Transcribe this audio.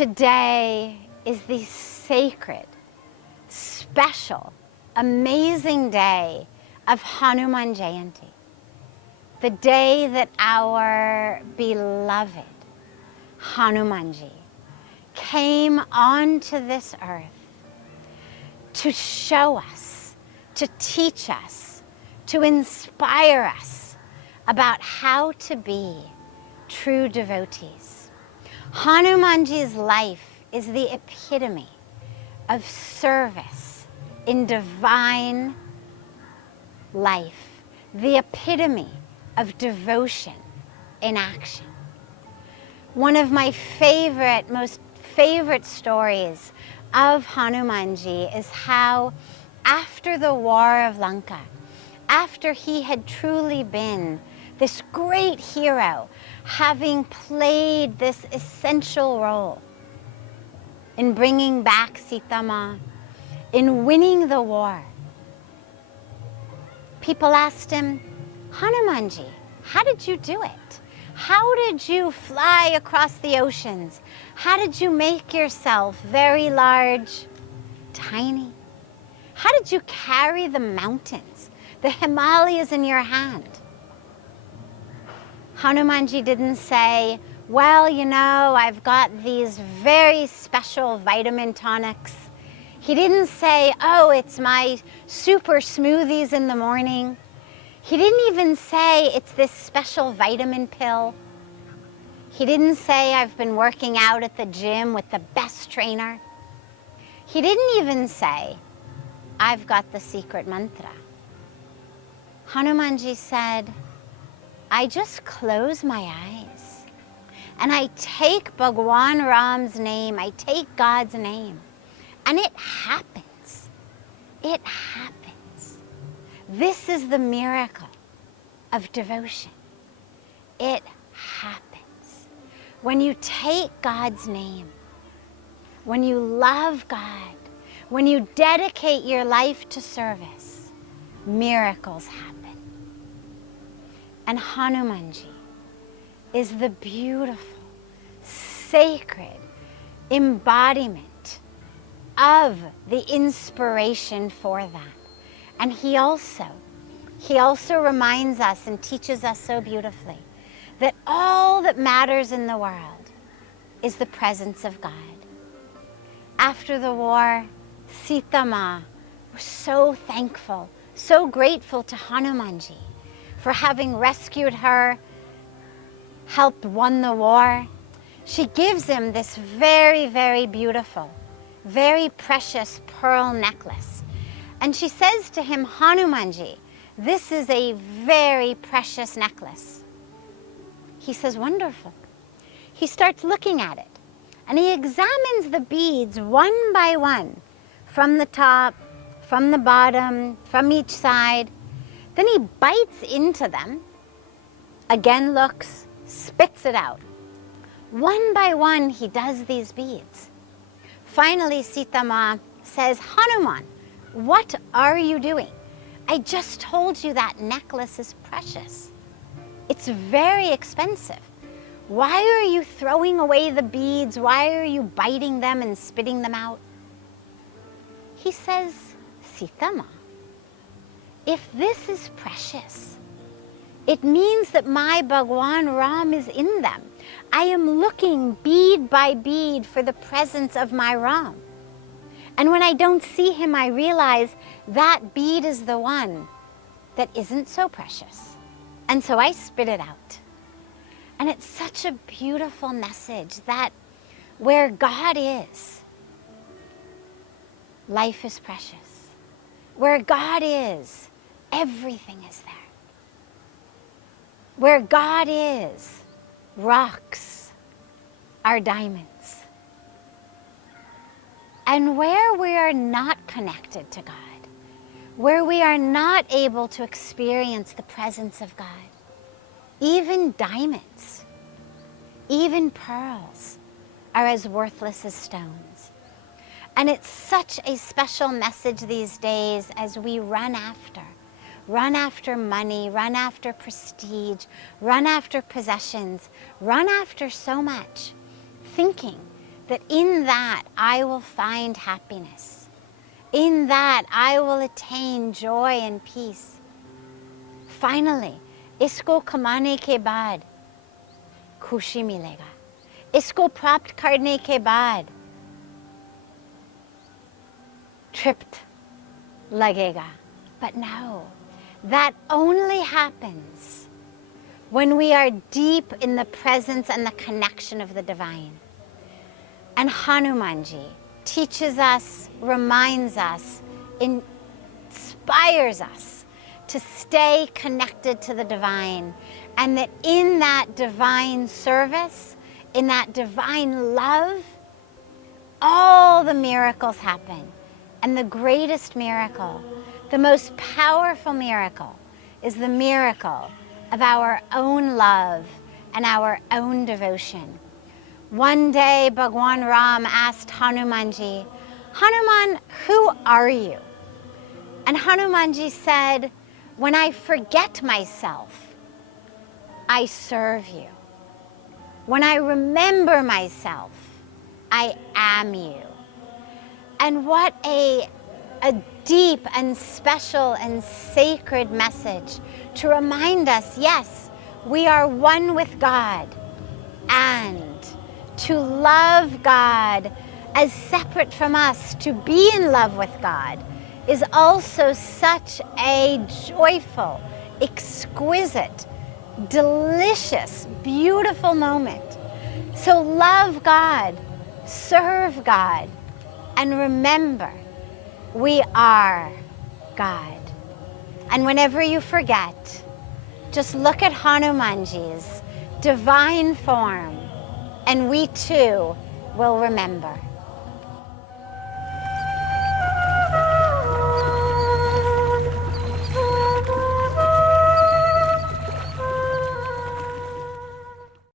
Today is the sacred, special, amazing day of Hanuman Jayanti, the day that our beloved Hanumanji came onto this earth to show us, to teach us, to inspire us about how to be true devotees. Hanumanji's life is the epitome of service in divine life, the epitome of devotion in action. One of my most favorite stories of Hanumanji is how after the War of Lanka, after he had truly been this great hero, having played this essential role in bringing back Sita Ma, in winning the war, people asked him, Hanumanji, how did you do it? How did you fly across the oceans? How did you make yourself very large, tiny? How did you carry the mountains, the Himalayas in your hand? Hanumanji didn't say, well, you know, I've got these very special vitamin tonics. He didn't say, oh, it's my super smoothies in the morning. He didn't even say it's this special vitamin pill. He didn't say I've been working out at the gym with the best trainer. He didn't even say I've got the secret mantra. Hanumanji said, I just close my eyes and I take Bhagwan Ram's name, I take God's name, and it happens. It happens. This is the miracle of devotion. It happens. When you take God's name, when you love God, when you dedicate your life to service, miracles happen. And Hanumanji is the beautiful, sacred embodiment of the inspiration for that. And he also reminds us and teaches us so beautifully that all that matters in the world is the presence of God. After the war, Sita Ma was so thankful, so grateful to Hanumanji for having rescued her, helped won the war. She gives him this very, very beautiful, very precious pearl necklace. And she says to him, Hanumanji, this is a very precious necklace. He says, wonderful. He starts looking at it, and he examines the beads one by one, from the top, from the bottom, from each side. Then he bites into them, again looks, spits it out. One by one, he does these beads. Finally, Sita Ma says, Hanuman, what are you doing? I just told you that necklace is precious. It's very expensive. Why are you throwing away the beads? Why are you biting them and spitting them out? He says, Sita Ma, if this is precious, it means that my Bhagwan Ram is in them. I am looking bead by bead for the presence of my Ram. And when I don't see him, I realize that bead is the one that isn't so precious. And so I spit it out. And it's such a beautiful message that where God is, life is precious. Where God is, everything is there. Where God is, rocks are diamonds. And where we are not connected to God, where we are not able to experience the presence of God, even diamonds, even pearls are as worthless as stones. And it's such a special message these days as we run after money, run after prestige, run after possessions, run after so much, thinking that in that I will find happiness. In that I will attain joy and peace. Finally, isko kamane ke baad खुशी मिलेगा, इसको प्राप्त करने के बाद तृप्त लगेगा. But no, that only happens when we are deep in the presence and the connection of the divine. And Hanumanji teaches us, reminds us, inspires us to stay connected to the divine, and that in that divine service, in that divine love, all the miracles happen. And the greatest miracle, the most powerful miracle, is the miracle of our own love and our own devotion. One day, Bhagwan Ram asked Hanumanji, Hanuman, who are you? And Hanumanji said, when I forget myself, I serve you. When I remember myself, I am you. And what a deep and special and sacred message to remind us, yes, we are one with God, and to love God as separate from us, to be in love with God, is also such a joyful, exquisite, delicious, beautiful moment. So love God, serve God, and remember, we are God. And whenever you forget, just look at Hanumanji's divine form, and we too will remember.